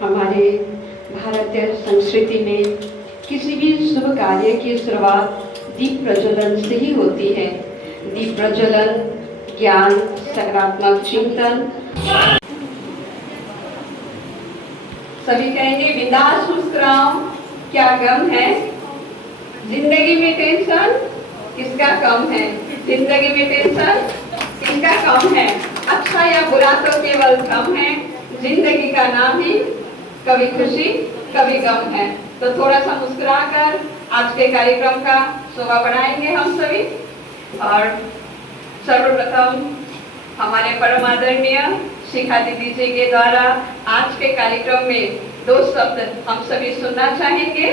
हमारे भारतीय संस्कृति में किसी भी शुभ कार्य की शुरुआत दीप प्रज्वलन से ही होती है। दीप प्रज्वलन ज्ञान, सकारात्मक चिंतन। सभी कहेंगे बिंदास मुस्कुराओ, क्या गम है जिंदगी में, टेंशन किसका कम है, जिंदगी में टेंशन किसका कम है, अच्छा या बुरा तो केवल कम है, जिंदगी का नाम ही कभी खुशी कभी गम है। तो थोड़ा सा मुस्कुराकर आज के कार्यक्रम का शोभा बढ़ाएंगे हम सभी। और सर्वप्रथम हमारे परम आदरणीय शिखा दीदी जी के द्वारा आज के कार्यक्रम में 2 शब्द हम सभी सुनना चाहेंगे।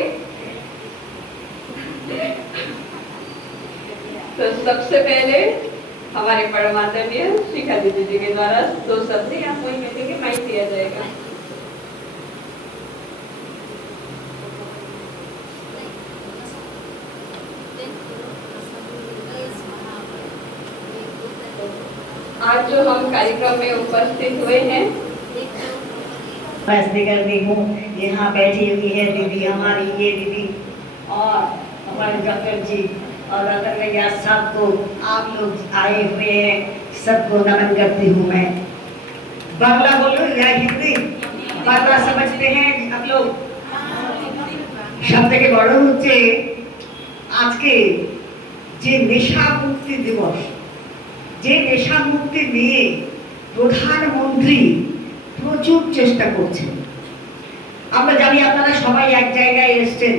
तो सबसे पहले हमारे परम आदरणीय शिखा दीदी जी के द्वारा 2 शब्द या कोई कहेंगे माइक दिया जाएगा। आज जो हम कार्यक्रम में उपस्थित हुए हैं, फैसले करती हूँ, यहाँ बैठी हुई है दीदी हमारी, ये दीदी और हमारे डॉक्टर जी और डॉक्टर भैया, सबको आप लोग आए हुए हैं, सबको नमन करती हूँ। मैं बांग्ला बोलो या हिंदी, बांग्ला समझते हैं आप लोग? সব থেকে বড় হচ্ছে আজকে যে নেশা মুক্তি দিবস, যে নেশা মুক্তি নিয়ে প্রধানমন্ত্রী প্রচুর চেষ্টা করছেন। আমরা জানি আপনারা সবাই এক জায়গায় এসেছেন,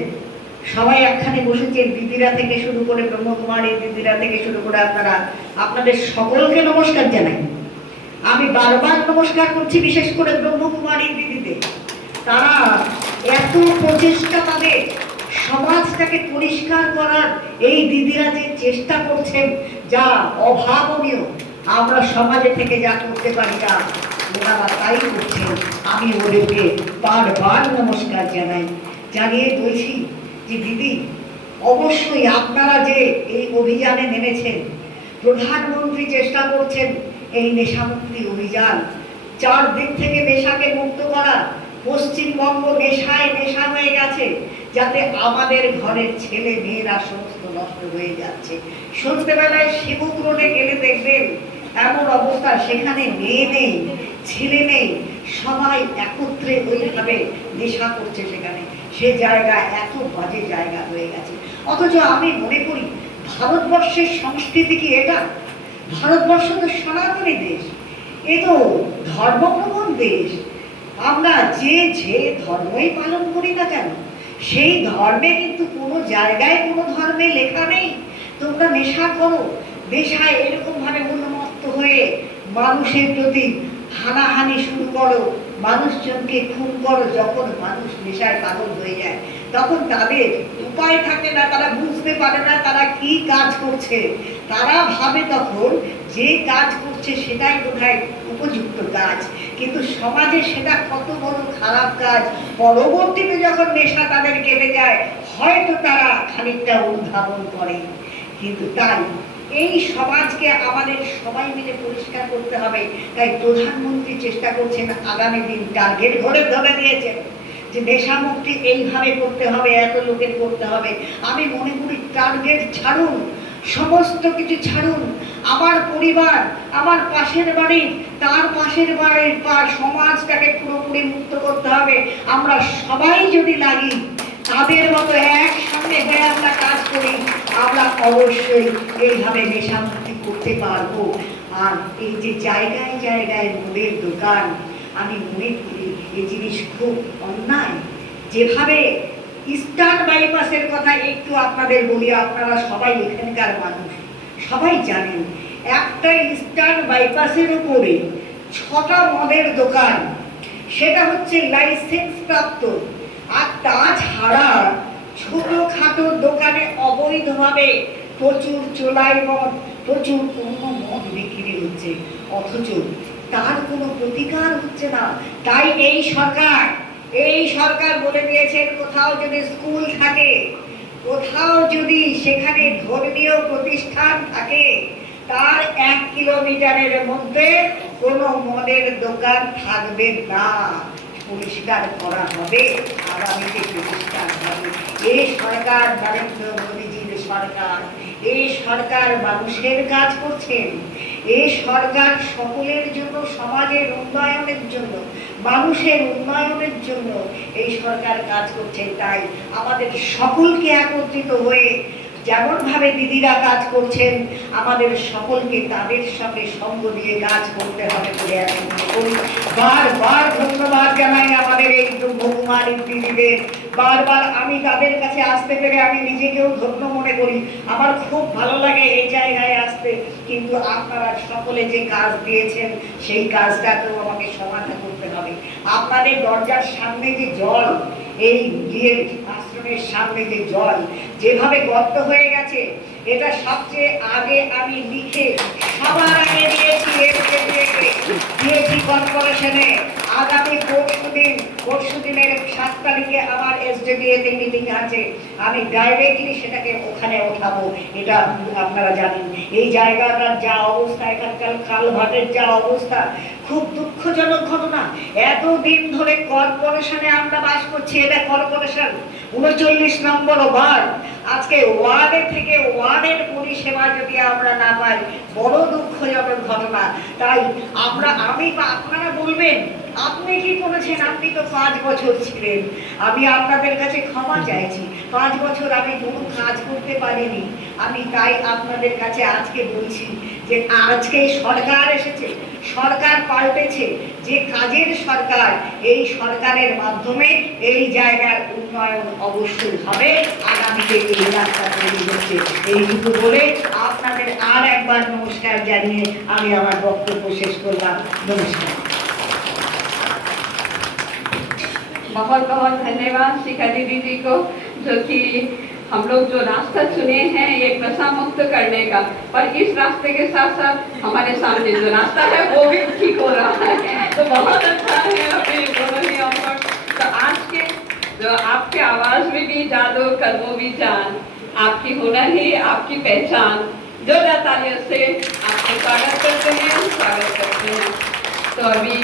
সবাই একখানে বসেছেন, দিদিরা থেকে শুরু করে ব্রহ্মকুমারী দিদিরা থেকে শুরু করে আপনারা, আপনাদের সকলকে নমস্কার জানাই। আমি বারবার নমস্কার করছি বিশেষ করে ব্রহ্মকুমারী দিদিদের। তারা এত প্রচেষ্টা, তাদের সমাজটাকে পরিষ্কার করার এই দিদিরা যে চেষ্টা করছেন, যা অভাবনীয়, আমরা সমাজে থেকে যা করতে পারি না ওনারা তাই করছেন। আমি ওদেরকে বারবার নমস্কার জানাই, জানিয়ে বলছি যে দিদি অবশ্যই আপনারা যে এই অভিযানে নেমেছেন, প্রধানমন্ত্রী চেষ্টা করছেন এই নেশামুক্তি অভিযান, 4 দিক থেকে নেশাকে মুক্ত করা। পশ্চিমবঙ্গ নেশায় নেশা হয়ে গেছে, যাতে আমাদের ঘরের ছেলে মেয়েরা সমস্ত নষ্ট হয়ে যাচ্ছে। সন্ধ্যেবেলায় শিবগ্রহণে গেলে দেখবেন এমন অবস্থা, সেখানে মেয়ে নেই ছেলে নেই, সবাই একত্রে ওইভাবে নেশা করছে সেখানে। সে জায়গা এত বাজে জায়গা হয়ে গেছে। অথচ আমি মনে করি ভারতবর্ষের সংস্কৃতি কি এটা? ভারতবর্ষ তো সনাতনী দেশ, এ তো ধর্মপ্রবণ দেশ। আমরা যে ধর্মই পালন করি না কেন, সেই ধর্মে কিন্তু কোনো জায়গায় কোনো ধর্মে লেখা নেই তোমরা নেশা করো। নেশায় এরকম ভাবে উন্মত্ত হয়ে মানুষের প্রতি হানাহানি শুরু করো, মানুষজনকে খুন করো। যখন মানুষ নেশায় পাগল হয়ে যায় তখন তাদের উপায় থাকে না, তারা বুঝতে পারে না তারা কি কাজ করছে। তারা ভাবে তখন যে কাজ করছে সেটাই বোধহয় উপযুক্ত কাজ, কিন্তু সমাজে সেটা কত বড় খারাপ কাজ। পরবর্তীতে যখন নেশা তাদের কেটে যায় হয়তো তারা খানিকটা উদ্ভাবন করে, কিন্তু তাই এই সমাজকে আমাদের সবাই মিলে পরিষ্কার করতে হবে। তাই প্রধানমন্ত্রী চেষ্টা করছেন, আগামী দিন টার্গেট ধরে দিয়েছেন যে নেশা মুক্তি এইভাবে করতে হবে, এত লোকের করতে হবে। আমি মনে করি টার্গেট ছাড়ুন, সমস্ত কিছু ছাড়ুন। আমার পরিবার, আমার পাশের বাড়ি, তার পাশের বাড়ির সমাজটাকে পুরোপুরি মুক্ত করতে হবে। আমরা সবাই যদি লাগি, তাদের মতো একসঙ্গে হয়ে আমরা কাজ করি, আমরা অবশ্যই এইভাবে নেশা মুক্তি করতে পারবো। আর এই যে জায়গায় জায়গায় মদের দোকান, আমি মনে করি এই জিনিস খুব অন্যায়। যেভাবে ইস্টার্ন বাইপাসের কথা একটু আপনাদের বলি, আপনারা সবাই এখানকার মানুষ, সবাই জানেন একটা ইস্টার্ন বাইপাসের উপরে 6টা মদের দোকান, সেটা হচ্ছে লাইসেন্স প্রাপ্ত। আর তাছাড়া ছোটখাটো দোকানে অবৈধভাবে প্রচুর চোলাই মদ, প্রচুর অন্য মদ বিক্রি হচ্ছে, অথচ তার কোনো প্রতিকার হচ্ছে না। তাই এই সরকার বলে দিয়েছেন, কোথাও যদি স্কুল থাকে, কোথাও যদি সেখানে ধর্মীয় প্রতিষ্ঠান থাকে, তার 1 কিলোমিটারের মধ্যে কোনো মদের দোকান থাকবে না, পরিষ্কার করা হবে, আগামীতে পরিষ্কার হবে। এই সরকার নরেন্দ্র মোদীজির সরকার, এই সরকার মানুষের কাজ করছেন, এই সরকার সকলের জন্য, সমাজের উন্নয়নের জন্য, মানুষের উন্নয়নের জন্য এই সরকার কাজ করছেন। তাই আমাদের সকলকে একত্রিত হয়ে যেমন ভাবে দিদিরা কাজ করছেন, আমাদের সকলকে তাদের সাথে সঙ্গ দিয়ে কাজ করতে হবে বলে আমি মনে করি। বারবার ধন্যবাদ জানাই আমাদের এই ব্রহ্মকুমারী দিদিদের। বারবার আমি তাদের কাছে আসতে পেরে আমি নিজেকেও ধন্য মনে করি। আমার খুব ভালো লাগে এই জায়গায় আসতে, কিন্তু আপনারা সকলে যে কাজ দিয়েছেন সেই কাজটাকেও আমাকে সমাধান করতে হবে। আপনাদের দরজার সামনে যে জল, এই বিয়ের আশ্রমের সামনে যে জল যেভাবে গর্ত হয়ে গেছে, এটা সবচেয়ে আগে আমি লিখে সবার আগে দিয়েছি, দিয়েছি কর্পোরেশনে। আগামী পরশুদিনের 7 তারিখে আমার এসডিডিএতে মিটিং আছে, আমি ডাইরেক্টলি সেটাকে ওখানে ওঠাবো। এটা আপনারা জানেন এই জায়গাটার যা অবস্থা, এখানকার কালভার্টের যা অবস্থা, খুব দুঃখজনক ঘটনা। এতদিন ধরে কর্পোরেশনে আমরা বাস করছি, এটা কর্পোরেশন 39 নম্বর ওয়ার্ড। আজকে ওয়ার্ডে থেকে ওয়ার্ডের পরিষেবা যদি আমরা না পাই, বড় দুঃখজনক ঘটনা। তাই আমি বা আপনারা বলবেন আপনি কি করেছেন, আপনি তো 5 বছর ছিলেন। আমি আপনাদের কাছে ক্ষমা চাইছি, 5 বছর আমি কোনো কাজ করতে পারিনি। আমি তাই আপনাদের কাছে আজকে বলছি যে আজকে সরকার এসেছে, সরকার পাল্টেছে, যে কাজের সরকার, এই সরকারের মাধ্যমে এই জায়গার উন্নয়ন অবশ্যই হবে। আগামীতে এই রাস্তা তৈরি হচ্ছে। এইটুকু বলে আপনাদের আর একবার নমস্কার জানিয়ে আমি আমার বক্তব্য শেষ করলাম। নমস্কার। बहुत बहुत धन्यवाद शिखा दीदी जी को, जो कि हम लोग जो रास्ता चुने हैं एक नशा मुक्त करने का, पर इस रास्ते के साथ साथ हमारे सामने जो रास्ता है वो भी ठीक हो रहा है, तो बहुत अच्छा है। अभी दोनों ही ऑफर, तो आज के जो आपके आवाज में भी जादू, कदमों भी जान, आपकी हुनर ही आपकी पहचान। जोरदार तालियों से आपको स्वागत करते हैं। तो अभी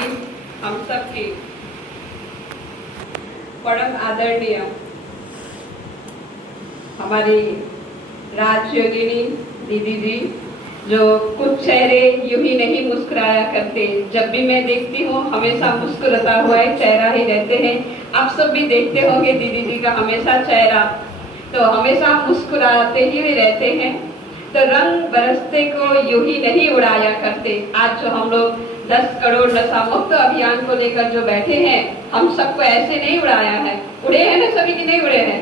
हम सबकी परम आदरणीय हमारी राजयोगिनी दीदी जी, जो कुछ चेहरे यूं ही नहीं मुस्कुराया करते, जब भी मैं देखती हूँ हमेशा मुस्कुराता हुआ एक चेहरा ही रहते हैं। आप सब भी देखते होंगे दीदी जी का हमेशा चेहरा, तो हमेशा मुस्कुराते ही रहते हैं। तो रंग बरसते को यूं ही नहीं उड़ाया करते। आज जो हम लोग 10 करोड़ नशा मुक्त अभियान को लेकर जो बैठे हैं, हम सबको ऐसे नहीं उड़ाया है। उड़े हैं ना सभी की, नहीं उड़े हैं?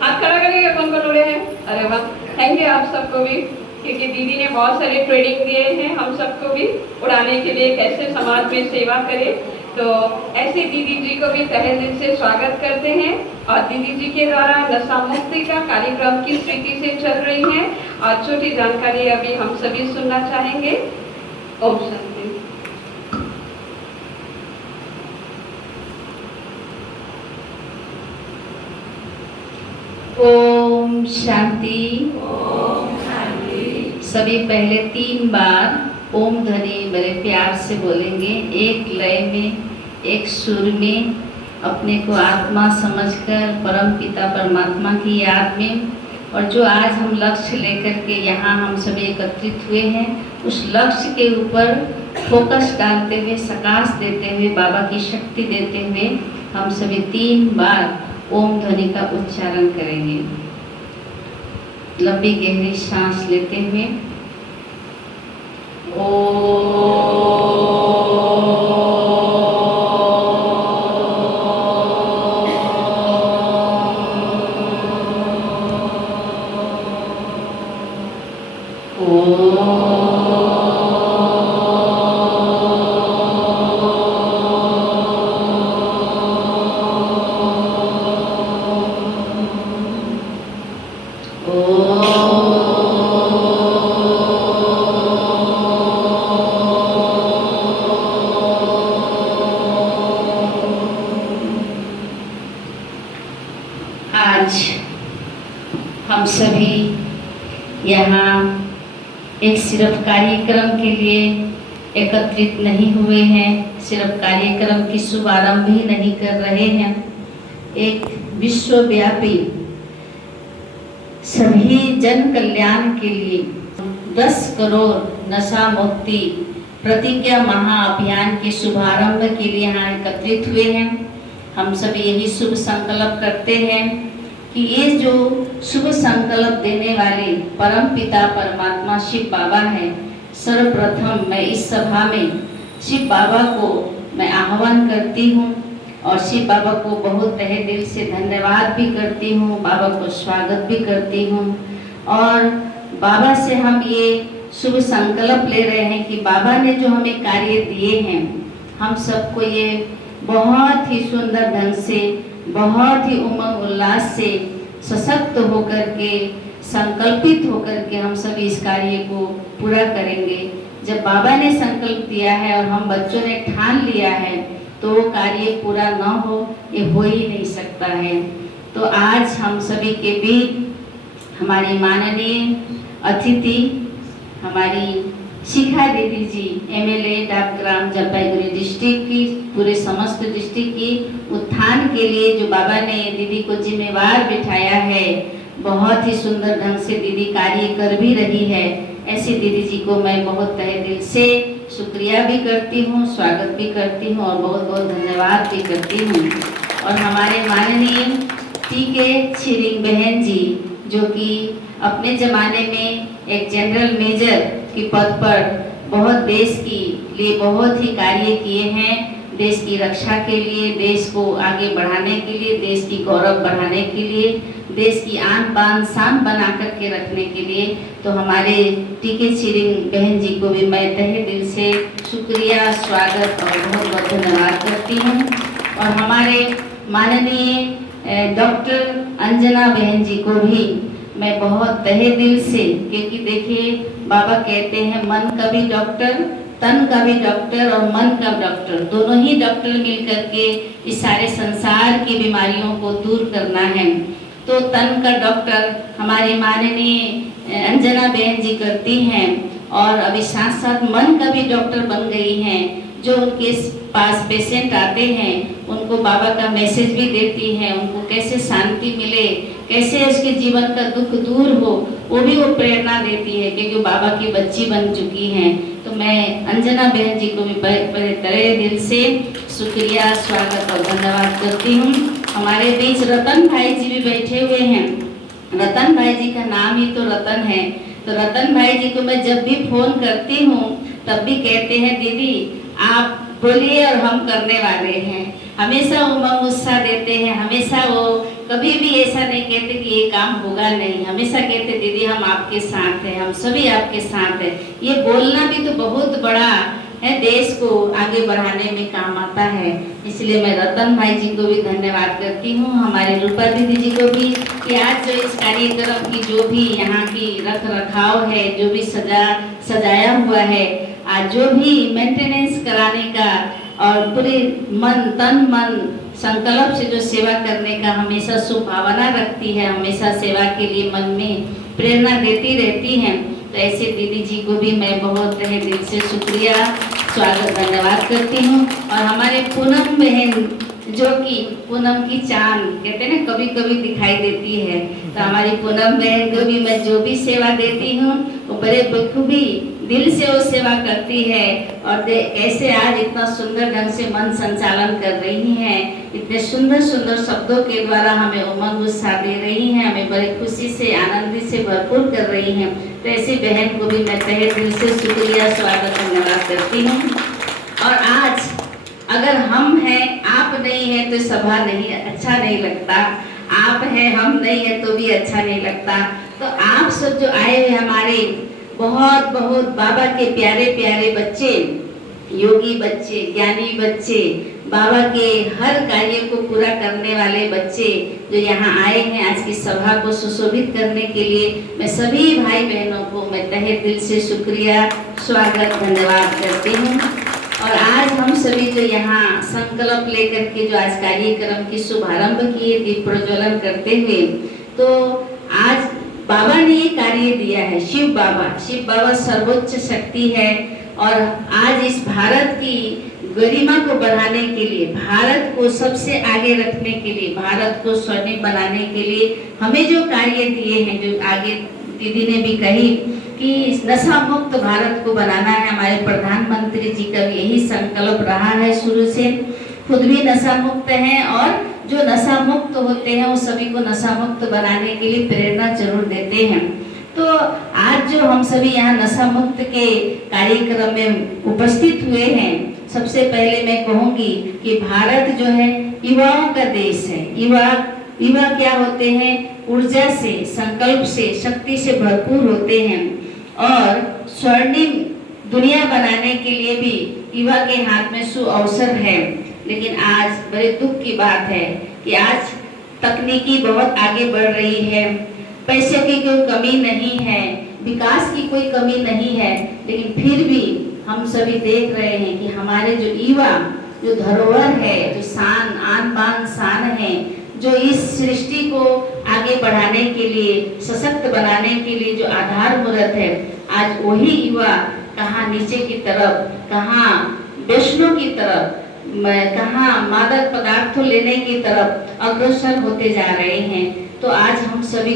हाथ खड़ा करिएगा कौन कौन उड़े हैं। अरे वाह, थैंक यू आप सबको भी, क्योंकि दीदी ने बहुत सारे ट्रेनिंग दिए हैं हम सबको भी उड़ाने के लिए, कैसे समाज में सेवा करें। तो ऐसे दीदी जी को भी तहे दिल से स्वागत करते हैं। और दीदी जी के द्वारा नशा मुक्ति का कार्यक्रम किस रीति से चल रही है और छोटी जानकारी अभी हम सभी सुनना चाहेंगे। ओम शांति। ओम शांति। सभी पहले 3 बार ओम ध्वनि बड़े प्यार से बोलेंगे, एक लय में, एक सुर में, अपने को आत्मा समझकर परम पिता परमात्मा की याद में। और जो आज हम लक्ष्य लेकर के यहाँ हम सभी एकत्रित हुए हैं, उस लक्ष्य के ऊपर फोकस डालते हुए, सकाश देते हुए, बाबा की शक्ति देते हुए हम सभी 3 बार ओम ध्वनि का उच्चारण करेंगे। लंबी गहरी सांस लेते हुए हम सभी यहाँ एक सिर्फ कार्यक्रम के लिए एकत्रित नहीं हुए हैं, सिर्फ कार्यक्रम की शुभारंभ ही नहीं कर रहे हैं, एक विश्वव्यापी सभी जन कल्याण के लिए 10 करोड़ नशा मुक्ति प्रतिज्ञा महाअभियान के शुभारंभ के लिए यहाँ एकत्रित हुए हैं। हम सभी यही शुभ संकल्प करते हैं कि ये जो शुभ संकल्प देने वाले परम पिता परमात्मा शिव बाबा हैं, सर्वप्रथम मैं इस सभा में शिव बाबा को मैं आह्वान करती हूँ और शिव बाबा को बहुत तहे दिल से धन्यवाद भी करती हूँ, बाबा को स्वागत भी करती हूँ। और बाबा से हम ये शुभ संकल्प ले रहे हैं कि बाबा ने जो हमें कार्य दिए हैं, हम सबको ये बहुत ही सुंदर ढंग से, बहुत ही उमंग उल्लास से सशक्त होकर के, संकल्पित होकर के हम सभी इस कार्य को पूरा करेंगे। जब बाबा ने संकल्प दिया है और हम बच्चों ने ठान लिया है तो वो कार्य पूरा न हो, ये हो ही नहीं सकता है। तो आज हम सभी के बीच हमारी माननीय अतिथि, हमारी शिखा दीदी जी, एमएलए डाकग्राम जलपाईगुड़ी डिस्ट्रिक्ट की, पूरे समस्त डिस्ट्रिक्ट की उत्थान के लिए जो बाबा ने दीदी को जिम्मेवार बिठाया है, बहुत ही सुंदर ढंग से दीदी कार्य कर भी रही है। ऐसी दीदी जी को मैं बहुत तहे दिल से शुक्रिया भी करती हूँ, स्वागत भी करती हूँ और बहुत बहुत धन्यवाद भी करती हूँ। और हमारे माननीय टीके छिरिंग बहन जी, जो कि अपने ज़माने में एक जनरल मेजर के पद पर बहुत देश के लिए बहुत ही कार्य किए हैं, देश की रक्षा के लिए, देश को आगे बढ़ाने के लिए, देश की गौरव बढ़ाने के लिए, देश की आन बान शान बना करके रखने के लिए। तो हमारे टीके छिरिंग बहन जी को भी मैं तहे दिल से शुक्रिया, स्वागत और बहुत बहुत धन्यवाद करती हूँ। और हमारे माननीय डॉक्टर अंजना बहन जी को भी मैं बहुत तहे दिल से, क्योंकि देखिए बाबा कहते हैं मन का भी डॉक्टर, तन का भी डॉक्टर और मन का डॉक्टर, दोनों ही डॉक्टर मिलकर के इस सारे संसार की बीमारियों को दूर करना है। तो तन का डॉक्टर हमारी माननीय अंजना बहन जी करती हैं और अभी साथ साथ मन का भी डॉक्टर बन गई हैं। जो उनके पास पेशेंट आते हैं उनको बाबा का मैसेज भी देती हैं, उनको कैसे शांति मिले, कैसे उसके जीवन का दुख दूर हो, वो भी वो प्रेरणा देती है, क्योंकि बाबा की बच्ची बन चुकी हैं। तो मैं अंजना बहन जी को भी बड़े तहे दिल से शुक्रिया, स्वागत और धन्यवाद करती हूँ। हमारे बीच रतन भाई जी भी बैठे हुए हैं। रतन भाई जी का नाम ही तो रतन है। तो रतन भाई जी को मैं जब भी फोन करती हूँ तब भी कहते हैं दीदी आप बोलिए और हम करने वाले हैं। हमेशा उमंग उत्साह देते हैं, हमेशा वो कभी भी ऐसा नहीं कहते कि ये काम होगा नहीं, हमेशा कहते दीदी हम आपके साथ हैं, हम सभी आपके साथ हैं। ये बोलना भी तो बहुत बड़ा है, देश को आगे बढ़ाने में काम आता है। इसलिए मैं रतन भाई जी को भी धन्यवाद करती हूँ, हमारे रूपा दीदी जी को भी, कि आज जो इस कार्यक्रम की जो भी यहाँ की रख रखाव है, जो भी सजाया हुआ है, आज जो भी मेंटेनेंस कराने का और पूरे मन तन मन संकल्प से जो सेवा करने का हमेशा शुभ भावना रखती है, हमेशा सेवा के लिए मन में प्रेरणा देती रहती हैं, तो ऐसे दीदी जी को भी मैं बहुत तहे दिल से शुक्रिया, स्वागत, धन्यवाद करती हूँ। और हमारे पूनम बहन, जो कि पूनम की चांद कहते हैं ना, कभी कभी दिखाई देती है, तो हमारी पूनम बहन को भी मैं जो भी सेवा देती हूँ वो बड़े बखूबी दिल से वो सेवा करती है। और कैसे आज इतना सुंदर ढंग से मन संचालन कर रही हैं, इतने सुंदर सुंदर शब्दों के द्वारा हमें उमंग उत्साह दे रही हैं, हमें बड़े खुशी से आनंदित से भरपूर कर रही हैं। तो ऐसी बहन को भी मैं तहे दिल से शुक्रिया, स्वागत, धन्यवाद करती हूँ। और आज अगर हम हैं, आप नहीं है तो सभा नहीं, अच्छा नहीं लगता। आप हैं, हम नहीं है तो भी अच्छा नहीं लगता। तो आप सब जो आए हुए हमारे बहुत बहुत बाबा के प्यारे प्यारे बच्चे, योगी बच्चे, ज्ञानी बच्चे, बाबा के हर कार्य को पूरा करने वाले बच्चे जो यहाँ आए हैं आज की सभा को सुशोभित करने के लिए, मैं सभी भाई बहनों को मैं तहे दिल से शुक्रिया, स्वागत, धन्यवाद करती हूँ। और आज हम सभी जो यहाँ संकल्प लेकर के जो आज कार्यक्रम की शुभारंभ किए दीप प्रज्वलन करते हुए, तो आज बाबा ने ये कार्य दिया है। शिव बाबा सर्वोच्च शक्ति है और आज इस भारत की गरिमा को बढ़ाने के लिए, भारत को सबसे आगे रखने के लिए, भारत को स्वर्णिम बनाने के लिए हमें जो कार्य दिए हैं, जो आगे दीदी ने भी कही कि नशा मुक्त भारत को बनाना है। हमारे प्रधानमंत्री जी का यही संकल्प रहा है शुरू से। खुद भी नशा मुक्त हैं और जो नशा मुक्त होते हैं वो सभी को नशा मुक्त बनाने के लिए प्रेरणा जरूर देते हैं। तो आज जो हम सभी यहाँ नशा मुक्त के कार्यक्रम में उपस्थित हुए हैं, सबसे पहले मैं कहूँगी कि भारत जो है युवाओं का देश है। युवा क्या होते हैं? ऊर्जा से, संकल्प से, शक्ति से भरपूर होते हैं और स्वर्णिम दुनिया बनाने के लिए भी युवा के हाथ में सुअवसर है। लेकिन आज बड़े दुख की बात है कि आज तकनीकी बहुत आगे बढ़ रही है, पैसे की कोई कमी नहीं है, विकास की कोई कमी नहीं है, लेकिन फिर भी हम सभी देख रहे हैं कि हमारे जो युवा, जो धरोहर है, जो शान, आन बान शान है, जो इस सृष्टि को आगे बढ़ाने के लिए, सशक्त बनाने के लिए जो आधार मूर्त है, आज वही युवा कहाँ नीचे की तरफ, कहाँ वैष्णव की तरफ, कहाँ मादक पदार्थों लेने की तरफ अग्रसर होते जा रहे हैं। तो आज हम सभी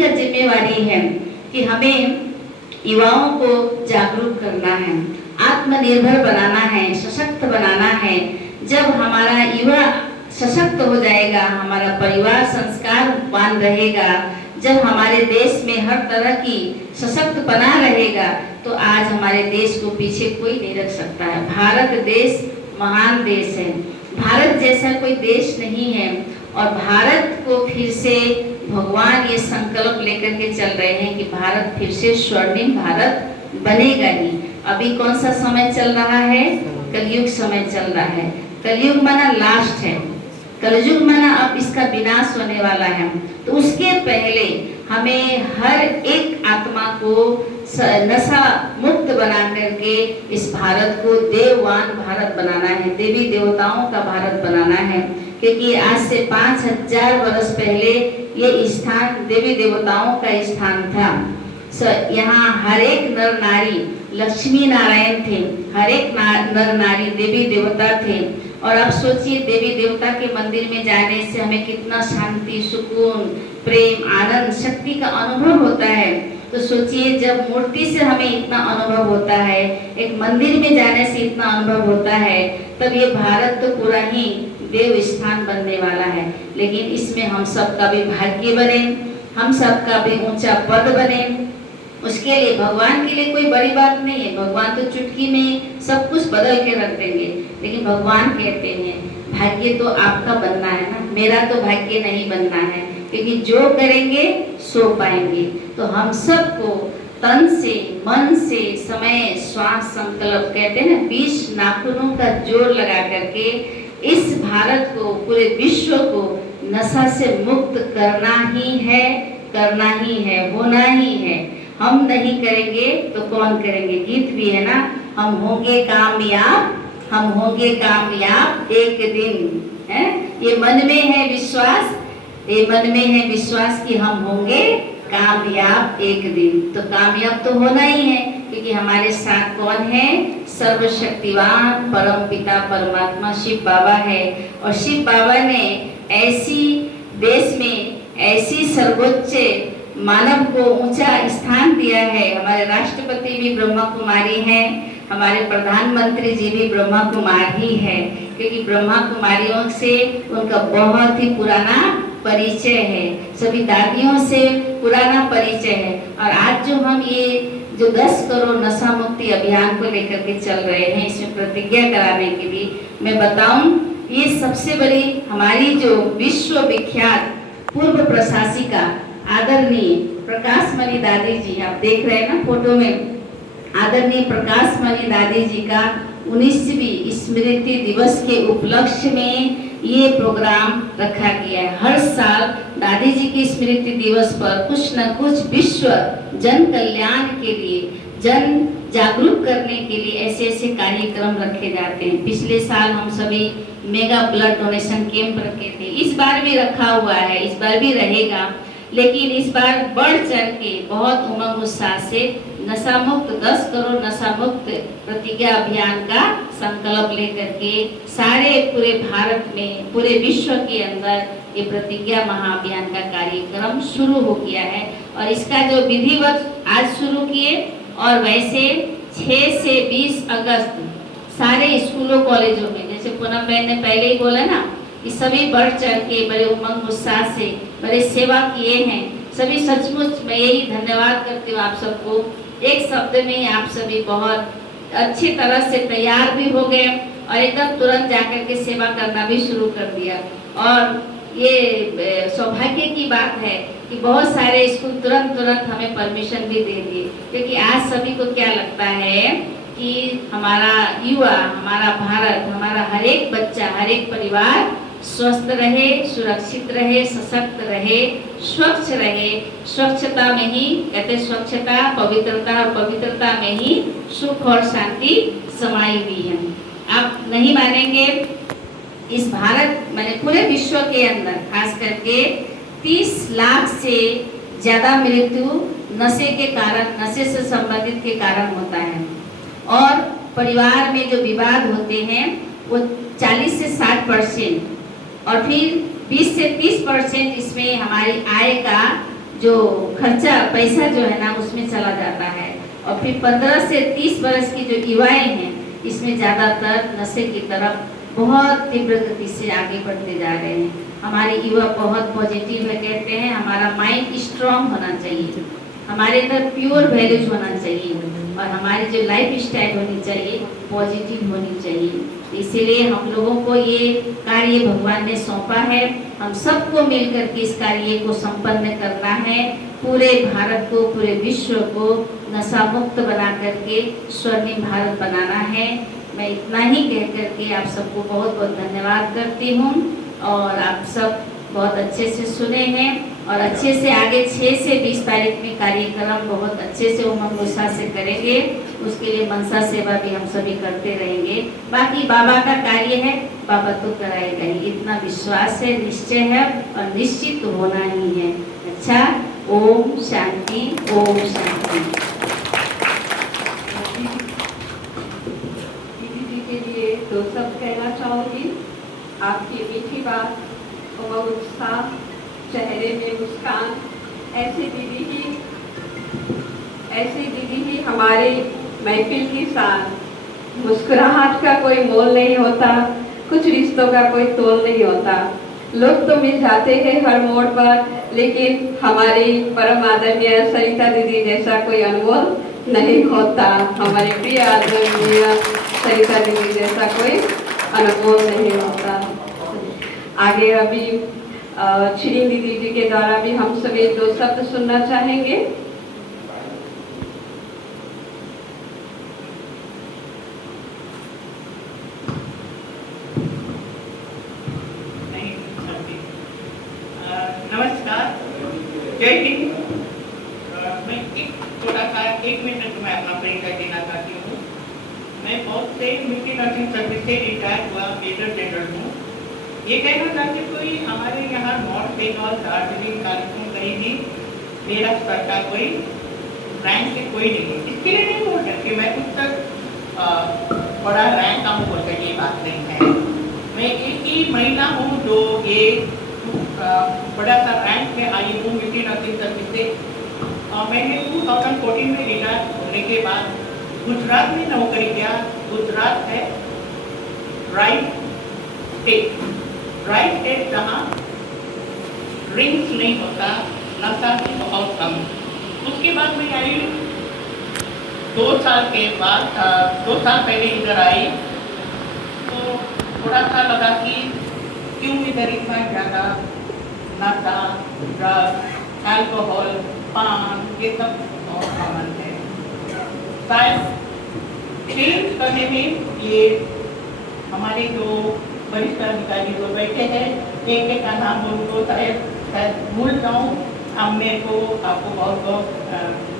का जिम्मेवारी है कि हमें युवाओं को जागरूक करना है, आत्मनिर्भर बनाना है, सशक्त बनाना है। जब हमारा युवा सशक्त हो जाएगा, हमारा परिवार संस्कारवान रहेगा, जब हमारे देश में हर तरह की सशक्त बना रहेगा, तो आज हमारे देश को पीछे कोई नहीं रख सकता है। भारत देश महान देश है, भारत जैसा कोई देश नहीं है और भारत को फिर से भगवान ये संकल्प लेकर के चल रहे हैं कि भारत फिर से स्वर्णिम भारत बनेगा ही। अभी कौन सा समय चल रहा है? कलयुग समय चल रहा है। कलयुग माना लास्ट है, कलयुग माना अब इसका विनाश होने वाला है। तो उसके पहले हमें हर एक आत्मा को नशा मुक्त बना करके इस भारत को देववान भारत बनाना है, देवी देवताओं का भारत बनाना है। क्योंकि आज से 5000 वर्ष पहले ये स्थान देवी देवताओं का स्थान था। यहाँ हर एक नर नारी लक्ष्मी नारायण थे, हर एक नर नारी देवी देवता थे। और आप सोचिए, देवी देवता के मंदिर में जाने से हमें कितना शांति, सुकून, प्रेम, आनंद, शक्ति का अनुभव होता है। तो सोचिए, जब मूर्ति से हमें इतना अनुभव होता है, एक मंदिर में जाने से इतना अनुभव होता है, तब ये भारत तो पूरा ही देव स्थान बनने वाला है। लेकिन इसमें हम सबका भी भाग्य बने, हम सबका भी ऊंचा पद बने। उसके लिए भगवान के लिए कोई बड़ी बात नहीं है, भगवान तो चुटकी में सब कुछ बदल के रख देंगे। लेकिन भगवान कहते हैं भाग्य तो आपका बनना है ना, मेरा तो भाग्य नहीं बनना है, क्योंकि जो करेंगे सो पाएंगे। तो हम सबको तन से, मन से, समय, श्वास, संकल्प कहते हैं ना, 20 नाखूनों का जोर लगा करके इस भारत को, पूरे विश्व को नशा से मुक्त करना ही है, होना ही है। हम नहीं करेंगे तो कौन करेंगे? गीत भी है ना, हम होंगे कामयाब, हम होंगे कामयाब एक दिन, है? ये मन में है विश्वास, ये मन में है विश्वास कि हम होंगे कामयाब एक दिन। तो कामयाब तो होना ही है, क्योंकि हमारे साथ कौन है? सर्वशक्तिवान परम पिता परमात्मा शिव बाबा है। और शिव बाबा ने ऐसी देश में ऐसी सर्वोच्च मानव को ऊंचा स्थान दिया है। हमारे राष्ट्रपति भी ब्रह्मा कुमारी हैं, हमारे प्रधानमंत्री जी भी ब्रह्मा कुमारी है, क्योंकि ब्रह्मा कुमारियों से उनका बहुत ही पुराना परिचय है, सभी दादियों से पुराना परिचय है। और आज जो हम ये जो 10 करोड़ नशा मुक्ति अभियान को लेकर के चल रहे हैं, इसमें प्रतिज्ञा कराने के लिए मैं बताऊं, ये सबसे बड़ी हमारी जो विश्व विख्यात पूर्व प्रशासिका आदरणीय प्रकाश मणि दादी जी, आप देख रहे हैं ना फोटो में, आदरणीय प्रकाश मणि दादी जी का 19वीं स्मृति दिवस के उपलक्ष्य में ये प्रोग्राम रखा गया है। हर साल दादी जी की स्मृति दिवस पर कुछ न कुछ विश्व जन कल्याण के लिए, जन जागरूक करने के लिए ऐसे ऐसे कार्यक्रम रखे जाते हैं। पिछले साल हम सभी मेगा ब्लड डोनेशन कैंप रखे थे, इस बार भी रखा हुआ है, इस बार भी रहेगा। लेकिन इस बार बढ़ चढ़ के बहुत उमंग उत्साह से नशा मुक्त 10 करोड़ नशा मुक्त प्रतिज्ञा अभियान का संकल्प लेकर के सारे पूरे भारत में पूरे विश्व के अंदर ये प्रतिज्ञा महाअभियान का कार्यक्रम शुरू हो गया है। और इसका जो विधिवत आज शुरू किए और वैसे 6 से 20 अगस्त सारे स्कूलों कॉलेजों में, जैसे पूनम बहन ने पहले ही बोला ना, कि सभी बढ़ चढ़ के बड़े उमंग उत्साह से बड़े सेवा किए हैं। सभी सचमुच मैं यही धन्यवाद करती हूँ आप सबको। एक शब्द में ही आप सभी बहुत अच्छी तरह से तैयार भी हो गए और एकदम तुरंत जाकर के सेवा करना भी शुरू कर दिया। और ये सौभाग्य की बात है कि बहुत सारे स्कूल तुरंत हमें परमिशन भी दे दिए, क्योंकि आज सभी को क्या लगता है कि हमारा युवा, हमारा भारत, हमारा हर एक बच्चा, हर एक परिवार स्वस्थ रहे, सुरक्षित रहे, सशक्त रहे, स्वच्छ रहे। स्वच्छता में ही कहते स्वच्छता पवित्रता, और पवित्रता में ही सुख और शांति समाई हुई है। आप नहीं मानेंगे, इस भारत मैंने पूरे विश्व के अंदर खास करके 30 लाख से ज्यादा मृत्यु नशे के कारण, नशे से संबंधित के कारण होता है। और परिवार में जो विवाद होते हैं वो 40 से 60%, और फिर 20 से 30% इसमें हमारी आय का जो खर्चा पैसा जो है ना उसमें चला जाता है। और फिर 15 से 30 वर्ष की जो युवाएं हैं इसमें ज़्यादातर नशे की तरफ बहुत तीव्र गति से आगे बढ़ते जा रहे हैं। हमारे युवा बहुत पॉजिटिव है, कहते हैं हमारा माइंड स्ट्रांग होना चाहिए, हमारे अंदर प्योर वैल्यूज होना चाहिए, और हमारी जो लाइफ स्टाइल होनी चाहिए पॉजिटिव होनी चाहिए। इसीलिए हम लोगों को ये कार्य भगवान ने सौंपा है। हम सबको मिलकर के इस कार्य को संपन्न करना है। पूरे भारत को, पूरे विश्व को नशा मुक्त बना करके स्वर्णिम भारत बनाना है। मैं इतना ही कह करके आप सबको बहुत बहुत धन्यवाद करती हूँ। और आप सब बहुत अच्छे से सुने हैं और अच्छे से आगे 6 से 20 तारीख में कार्यक्रम बहुत अच्छे से उमंग उत्साह से करेंगे। उसके लिए मनसा सेवा भी हम सभी करते रहेंगे। बाकी बाबा का कार्य है, बाबा तो कराएगा ही, इतना विश्वास है, निश्चय है और निश्चित होना ही है। अच्छा, ओम शांति, ओम शांति। दीदी जी के लिए दो शब्द कहना चाहूँगी। आपकी मीठी बात, उमंग उत्साह, चेहरे में मुस्कान, ऐसे दीदी ही हमारे महफिल की शान। मुस्कुराहट का कोई मोल नहीं होता, कुछ रिश्तों का कोई तोल नहीं होता। लोग तो मिल जाते हैं हर मोड़ पर, लेकिन हमारी परम आदरणीय सरिता दीदी जैसा कोई अनमोल नहीं होता। हमारी प्रिय आदरणीय सरिता दीदी जैसा कोई अनमोल नहीं होता। आगे अभी श्री दीदी जी के द्वारा भी हम सभी दो शब्द सुनना चाहेंगे। नमस्कार, जय हिंद। मैं एक थोड़ा सा 1 मिनट में अपना परिचय देना चाहती हूँ। मैं बहुत से मिट्टी नर्सिंग सर्विस से रिटायर हुआ मेजर जनरल हूँ। ये कहना चाहती कोई हमारे यहाँ नॉर्थ बंगाल दार्जिलिंग कार्यक्रम करेगी, मेरा स्तर का कोई रैंक से कोई नहीं। इसके लिए नहीं बोल सकती मैं कुछ तक बड़ा रैंक का हूँ, बोल कर ये बात नहीं है। मैं एक ही महिला हूँ जो ये बड़ा सा रैंक में आई हूँ मिट्टी नर्सिंग सर्विस से। मैंने 2014 में रिटायर होने के बाद गुजरात में नौकरी किया। गुजरात है राइट स्टेट जहाँ ड्रिंक्स नहीं होता, नशा बहुत कम। उसके बाद मैं आई 2 साल के बाद 2 साल पहले इधर आई तो थोड़ा सा लगा कि क्यों इधर इतना ज़्यादा नशा, ड्रग्स, अल्कोहल, पान ये सब बहुत कॉमन है। शायद चेंज करने में ये हमारे जो वरिष्ठ अधिकारी जो बैठे हैं, एक का नाम बोलूँ तो शायद भूल जाऊँ। अब मेरे को आपको बहुत बहुत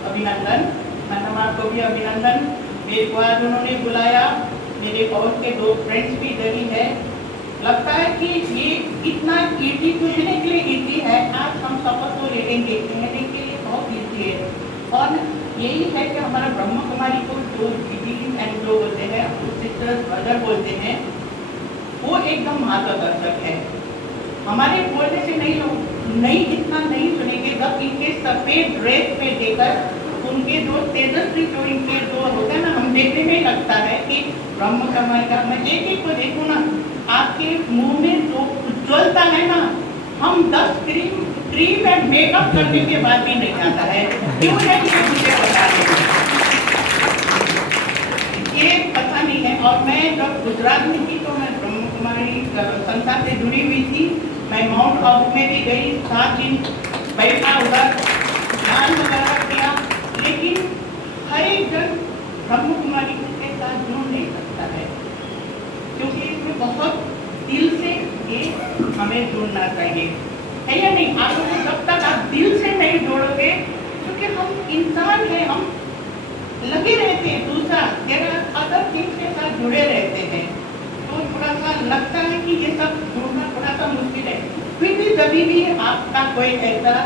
अभिनंदन, मैडम को भी अभिनंदन। मेरे को आज उन्होंने बुलाया, मेरे बहुत के 2 फ्रेंड्स भी इधर ही है। लगता है कि ये इतना ईजी पूछने के लिए ईजी है। आज हम शपथ तो लेंगे, कहने के लिए बहुत ईजी है। और यही है कि हमारा ब्रह्म कुमारी को जो दीदी एंड जो बोलते हैं, सिस्टर ब्रदर बोलते हैं, वो एकदम मार्गदर्शक है। हमारे बोलने से नहीं इतना नहीं सुनेंगे। जब इनके सफेद ड्रेस में देखकर उनके जो तेजस्वी जो इनके जो होते हैं ना, हम देखने में लगता है कि ब्रह्म कुमारी का। मैं एक को देखूँ ना, आपके मुंह में जो उज्ज्वलता है ना, हम 10 क्रीम एंड मेकअप करने के बाद भी नहीं आता है। क्यों है कि मुझे बता दें, ये पता नहीं है। और मैं जब गुजरात में थी तो मैं ब्रह्म कुमारी संस्था से जुड़ी हुई थी। मैं माउंट आबू में भी गई, 7 दिन बैठा, उधर ध्यान वगैरह किया। लेकिन हर एक जन ब्रह्म कुमारी के साथ जुड़ नहीं सकता है, क्योंकि इसमें बहुत दिल से ये हमें जुड़ना चाहिए, है या नहीं? आप लोग जब तक आप दिल से नहीं जोड़ोगे, क्योंकि हम इंसान हैं, हम लगे रहते हैं दूसरा अदर थिंग्स के साथ जुड़े रहते हैं, तो थोड़ा सा लगता है कि ये सब जुड़ना थोड़ा सा मुश्किल है। फिर भी कभी भी आपका कोई ऐसा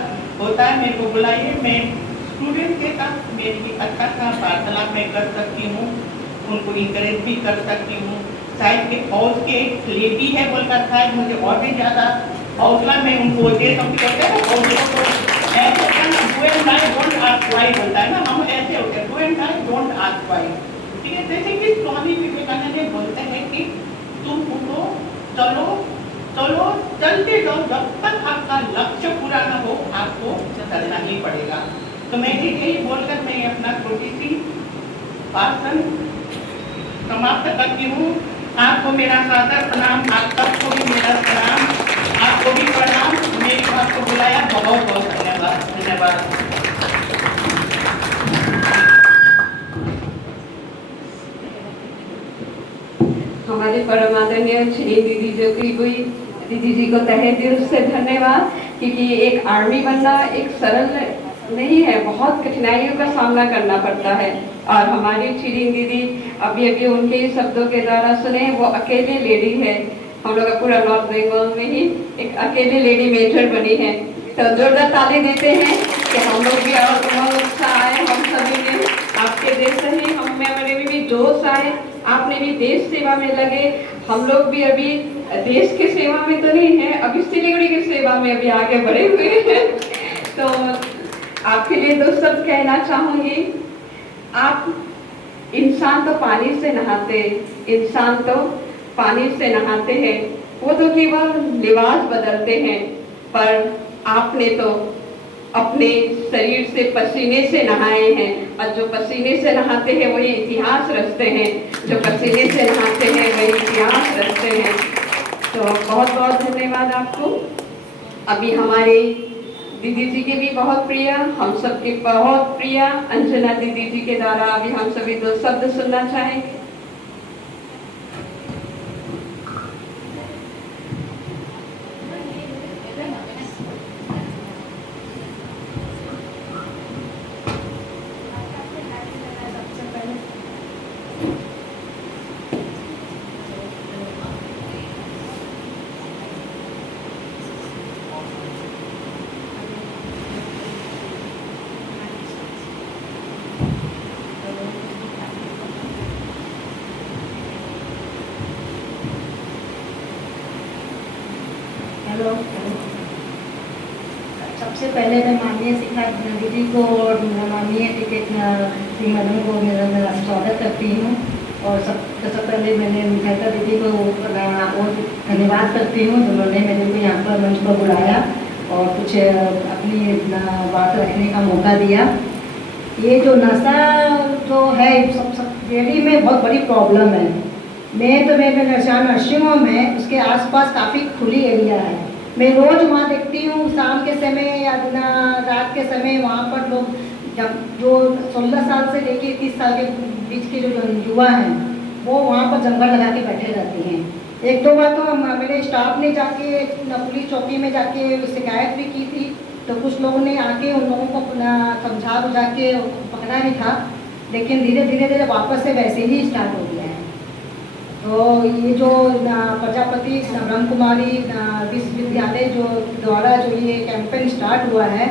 होता है, मेरे को बुलाइए। मैं स्टूडेंट के साथ मेरी अच्छा सा वार्तालाप मैं कर सकती हूँ, उनको इंकरेज भी कर सकती हूँ। शायद के फौज के लेडी है बोलकर शायद मुझे और भी ज़्यादा हौसला मैं उनको दे सकती हूँ। ऐसे do and die don't ask why बोलता है ना, हम ऐसे होते हैं, do and die don't ask why. ठीक है, जैसे कि स्वामी विवेकानंद बोलते हैं कि तुम उठो, चलो चलो चलते जाओ, जब तक आपका लक्ष्य पूरा ना हो आपको चलना ही पड़ेगा। तो मैं यही बोलकर मैं अपना छोटी सी भाषण समाप्त करती हूँ। आपको मेरा सादर प्रणाम, आप सबको भी मेरा प्रणाम, आपको भी प्रणाम। मेरी बात को बुलाया, बहुत बहुत धन्यवाद। धन्यवाद। हमारे परम आदरणीय श्री दीदी जो की हुई, दीदी जी को तहे दिल से धन्यवाद, क्योंकि एक आर्मी बनना एक सरल नहीं है, बहुत कठिनाइयों का सामना करना पड़ता है। और हमारी श्री दीदी अभी अभी उनके शब्दों के द्वारा सुने, वो अकेले लेडी है, हम लोग का पूरा नॉर्थ बंगाल में ही एक अकेले लेडी मेजर बनी है। तो जोरदार ताली देते हैं कि हम लोग भी और बहुत उत्साह आए, हम सभी में आपके देश से ही हम मेरे में भी जोश आए, आपने भी देश सेवा में लगे। हम लोग भी अभी देश की सेवा में तो नहीं है, अभी सिलीगुड़ी की सेवा में अभी आगे बढ़े हुए हैं। तो आपके लिए 2 शब्द कहना चाहूंगी। आप इंसान तो पानी से नहाते, इंसान तो पानी से नहाते हैं, वो तो केवल लिबास बदलते हैं, पर आपने तो अपने शरीर से पसीने से नहाए हैं, और जो पसीने से नहाते हैं वही इतिहास रचते हैं, जो पसीने से नहाते हैं वही इतिहास रचते हैं। तो बहुत बहुत धन्यवाद आपको। अभी हमारे दीदी जी के भी बहुत प्रिय, हम सबके बहुत प्रिय अंजना दीदी जी के द्वारा अभी हम सभी 2 शब्द सुनना चाहेंगे। हेलो, सबसे पहले मैं माननीय शिखा दीदी को और माननीय टिकट सिंह मैडम को मेरा स्वागत करती हूँ। और सबसे पहले मैंने मिठाई दीदी को और धन्यवाद करती हूँ जिन्होंने मेरे को यहाँ पर मंच पर बुलाया और कुछ अपनी बात रखने का मौका दिया। ये जो नशा जो है सब दिल्ली में बहुत बड़ी प्रॉब्लम है। मैं नरसिंह में उसके आसपास काफ़ी खुली एरिया है। मैं रोज़ वहाँ देखती हूँ, शाम के समय या रात के समय वहाँ पर लोग जो 16 साल से लेके 30 साल के बीच के जो युवा हैं वो वहाँ पर जंगल लगा के बैठे रहते हैं। 1-2 बार तो मेरे स्टाफ ने जाके पुलिस चौकी में जाके शिकायत भी की थी, तो कुछ लोगों ने आके उन लोगों को समझा बुझा के पकड़ा भी था, लेकिन धीरे धीरे वापस से वैसे ही स्टार्ट हो गया है। तो ये जो प्रजापति ब्रह्म कुमारी विश्वविद्यालय जो द्वारा जो ये कैंपेन स्टार्ट हुआ है,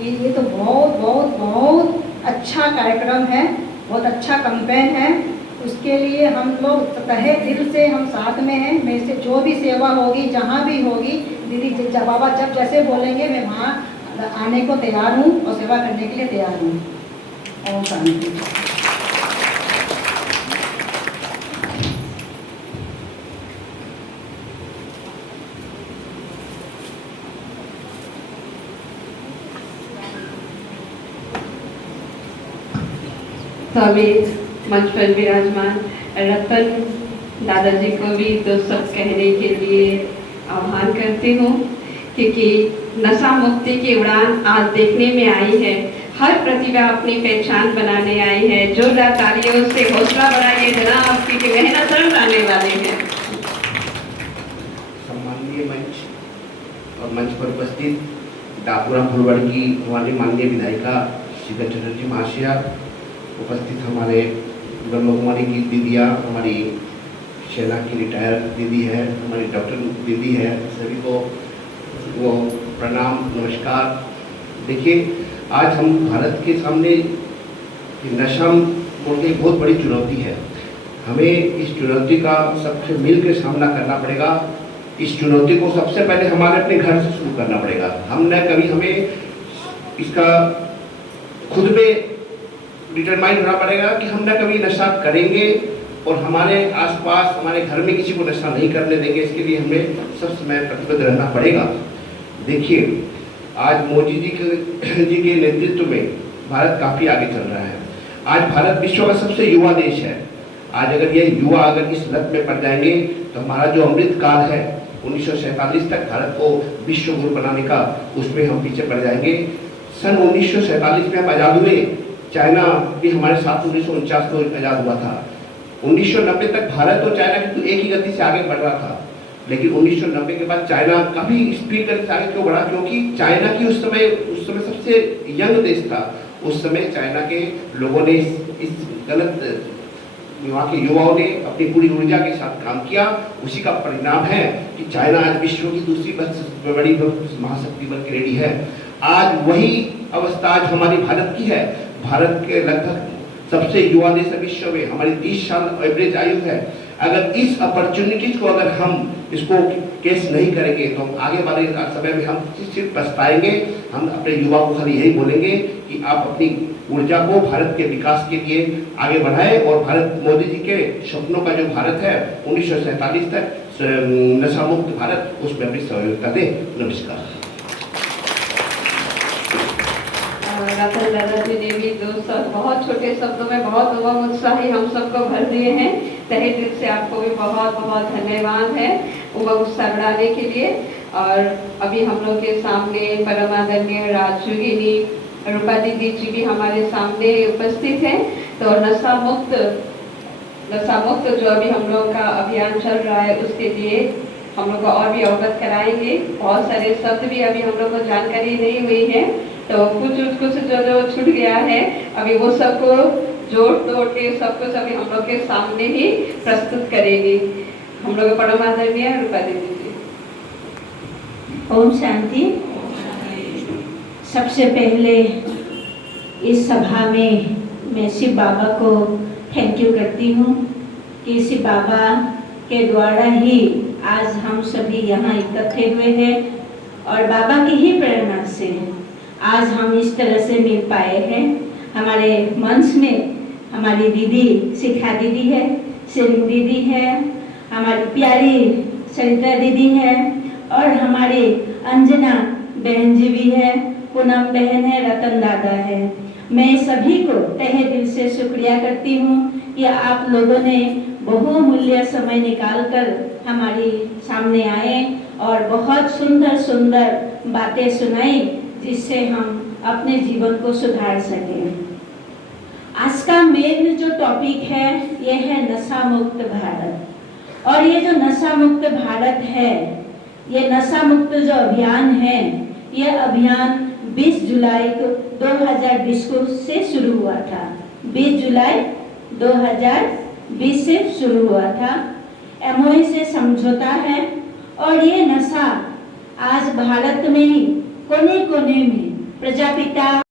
ये तो बहुत बहुत बहुत अच्छा कार्यक्रम है, बहुत अच्छा कैंपेन है। उसके लिए हम लोग तहे दिल से हम साथ में हैं। मेरे से जो भी सेवा होगी, जहाँ भी होगी, दीदी जब बाबा जब जैसे बोलेंगे मैं वहाँ आने को तैयार हूँ और सेवा करने के लिए तैयार हूँ। ओम शांति। तो अभी मंच पर विराजमान रतन दादाजी को भी दो शब्द कहने के लिए आह्वान करती हूँ, क्योंकि नशा मुक्ति की उड़ान आज देखने में आई है। हर प्रतिभा अपनी पहचान बनाने आई है। जोरदार तालियों से हौसला बढ़ाइए जनाब, क्योंकि मेहनत जरूर आने वाले हैं। सम्माननीय मंच और मंच पर उपस्थित डापुरा फुलवाड़ की हमारी माननीय विधायिका शिखा चटर्जी महाशया, उपस्थित हमारे ब्रह्म कुमारी की दीदियाँ, हमारी सेना की रिटायर दीदी है, हमारी डॉक्टर दीदी है, सभी को वो प्रणाम नमस्कार। देखिए, आज हम भारत के सामने नशा मुक्ति एक बहुत बड़ी चुनौती है। हमें इस चुनौती का सबसे मिलकर सामना करना पड़ेगा। इस चुनौती को सबसे पहले हमारे अपने घर से शुरू करना पड़ेगा। हमें इसका खुद में डिटरमाइन होना पड़ेगा कि हम न कभी नशा करेंगे और हमारे आसपास हमारे घर में किसी को नशा नहीं करने देंगे। इसके लिए हमें सब समय प्रतिबद्ध रहना पड़ेगा। देखिए, आज मोदी जी के नेतृत्व में भारत काफ़ी आगे चल रहा है। आज भारत विश्व का सबसे युवा देश है। आज अगर ये युवा अगर इस लत में पड़ जाएंगे तो हमारा जो अमृत काल है 1947 तक भारत को विश्व गुरु बनाने का, उसमें हम पीछे पड़ जाएंगे। सन 1947 में हम आज़ाद हुए। चाइना भी हमारे साथ 1949 को आज़ाद हुआ था। 1990 तक भारत और चाइना की एक ही गति से आगे बढ़ रहा था, लेकिन 1990 के बाद चाइना काफ़ी स्पीड गति से आगे क्यों बढ़ा? क्योंकि चाइना की उस समय सबसे यंग देश था। उस समय चाइना के लोगों ने इस गलत, वहाँ के युवाओं ने अपनी पूरी ऊर्जा के साथ काम किया। उसी का परिणाम है कि चाइना आज विश्व की दूसरी बड़ी महाशक्ति बन के रेडी है। आज वही अवस्था आज हमारी भारत की है। भारत के लगभग सबसे युवा देश विश्व में, हमारी 30 साल एवरेज आयु है। अगर इस अपॉर्चुनिटीज को अगर हम इसको केस नहीं करेंगे तो हम आगे वाले समय में हम सिर्फ पछताएंगे। हम अपने युवा को खाली यही बोलेंगे कि आप अपनी ऊर्जा को भारत के विकास के लिए आगे बढ़ाएं और भारत मोदी जी के सपनों का जो भारत है 1947 तक नशा मुक्त भारत, उसमें अपनी सहयोगिता दें। नमस्कार। रतन दादाजी ने भी दो शब्द बहुत छोटे शब्दों में बहुत उमंग उत्साही हम सबको भर दिए हैं। तहे दिल से आपको भी बहुत बहुत धन्यवाद है उमंग उत्साह बढ़ाने के लिए। और अभी हम लोग के सामने परम आदरणीय राजयोगिनी रूपा दीदी जी भी हमारे सामने उपस्थित हैं। तो नशा मुक्त जो अभी हम लोग का अभियान चल रहा है, उसके लिए हम लोग को और भी अवगत कराएंगे। बहुत सारे शब्द भी अभी हम लोग को जानकारी नहीं हुई है, तो कुछ जो छूट गया है, अभी वो सबको जोड़ तोड़ के सब कुछ अभी हम लोग के सामने ही प्रस्तुत करेंगे हम लोग परम आदरणीय रूपा दीदी जी। ओम शांति। सबसे पहले इस सभा में मैं शिव बाबा को थैंक यू करती हूँ कि शिव बाबा के द्वारा ही आज हम सभी यहाँ इकट्ठे हुए हैं और बाबा की ही प्रेरणा से आज हम इस तरह से मिल पाए हैं। हमारे मंच में हमारी दीदी शिखा दीदी है, सेलिम दीदी है, हमारी प्यारी सरिता दीदी है और हमारी अंजना बहन जी भी है, पूनम बहन है, रतन दादा है। मैं सभी को तहे दिल से शुक्रिया करती हूँ कि आप लोगों ने बहुमूल्य समय निकालकर हमारी सामने आए और बहुत सुंदर सुंदर बातें सुनाई, जिससे हम अपने जीवन को सुधार सकें। आज का मेन जो टॉपिक है ये है नशा मुक्त भारत। और ये जो नशा मुक्त भारत है, ये नशा मुक्त जो अभियान है, ये अभियान 20 जुलाई 2020 को से शुरू हुआ था। 20 जुलाई 2020 से शुरू हुआ था। एमओयू से समझौता है और ये नशा आज भारत में कोने कोने में प्रजापिता